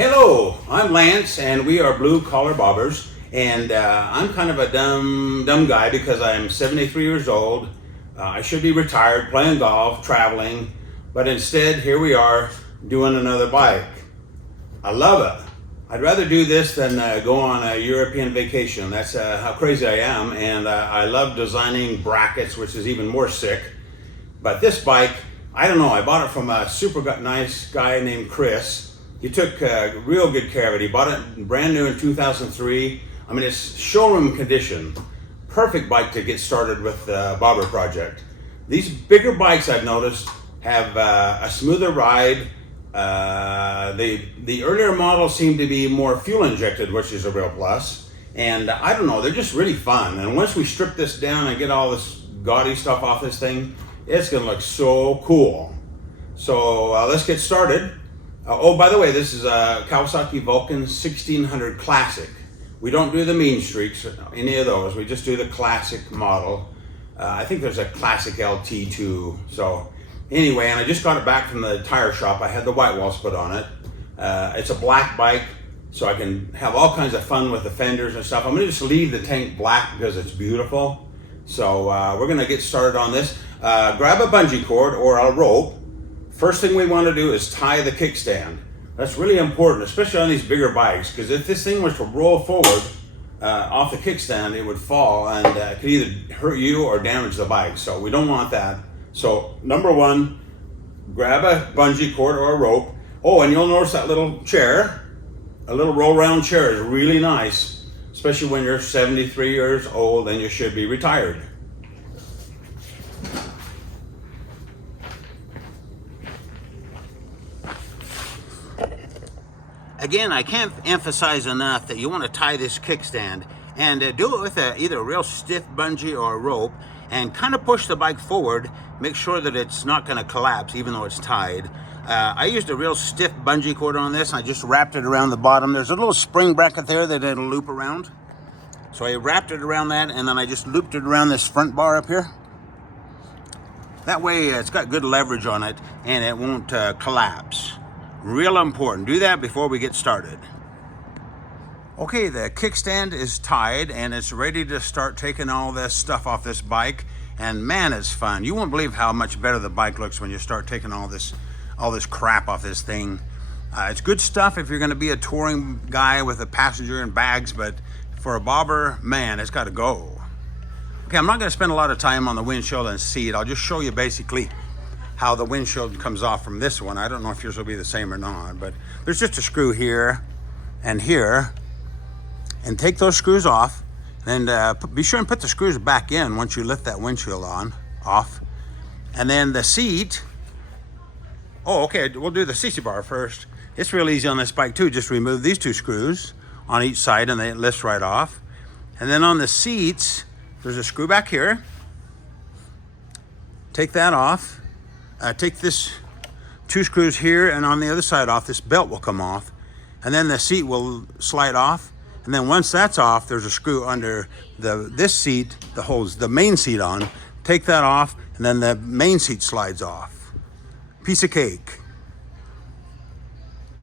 Hello, I'm Lance, and we are Blue Collar Bobbers. And I'm kind of a dumb guy because I'm 73 years old. I should be retired, playing golf, traveling, but instead here we are doing another bike. I love it. I'd rather do this than go on a European vacation. That's how crazy I am, and I love designing brackets, which is even more sick. But this bike, I don't know, I bought it from a super nice guy named Chris. He took real good care of it. He bought it brand new in 2003. I mean, it's showroom condition. Perfect bike to get started with the bobber project. These bigger bikes, I've noticed, have a smoother ride. The earlier models seem to be more fuel injected, which is a real plus. And I don't know, they're just really fun. And once we strip this down and get all this gaudy stuff off this thing, it's gonna look so cool. So let's get started. Oh, by the way, this is a Kawasaki Vulcan 1600 Classic. We don't do the mean streaks, any of those. We just do the classic model. I think there's a Classic LT too. So anyway, and I just got it back from the tire shop. I had the white walls put on it. It's a black bike, so I can have all kinds of fun with the fenders and stuff. I'm gonna just leave the tank black because it's beautiful. So we're gonna get started on this. Grab a bungee cord or a rope. First thing we want to do is tie the kickstand. That's really important, especially on these bigger bikes, because if this thing was to roll forward off the kickstand, it would fall and it could either hurt you or damage the bike. So we don't want that. So number one, grab a bungee cord or a rope. Oh, and you'll notice that little chair, a little roll around chair is really nice, especially when you're 73 years old and you should be retired. Again, I can't emphasize enough that you want to tie this kickstand and do it with either a real stiff bungee or a rope and kind of push the bike forward. Make sure that it's not going to collapse even though it's tied. I used a real stiff bungee cord on this. I just wrapped it around the bottom. There's a little spring bracket there that it'll loop around. So I wrapped it around that and then I just looped it around this front bar up here. That way it's got good leverage on it and it won't collapse. Real important. Do that before we get started. Okay, the kickstand is tied and it's ready to start taking all this stuff off this bike. And man, it's fun. You won't believe how much better the bike looks when you start taking all this crap off this thing. It's good stuff if you're going to be a touring guy with a passenger and bags, but for a bobber, man, it's got to go. Okay, I'm not going to spend a lot of time on the windshield and seat. I'll just show you basically how the windshield comes off from this one. I don't know if yours will be the same or not, but there's just a screw here and here. And take those screws off and be sure and put the screws back in once you lift that windshield off. And then the seat, oh, okay, we'll do the CC bar first. It's real easy on this bike too. Just remove these two screws on each side and it lifts right off. And then on the seats, there's a screw back here. Take that off. Take this two screws here and on the other side off, this belt will come off and then the seat will slide off. And then once that's off, there's a screw under this seat that holds the main seat on. Take that off and then the main seat slides off. Piece of cake.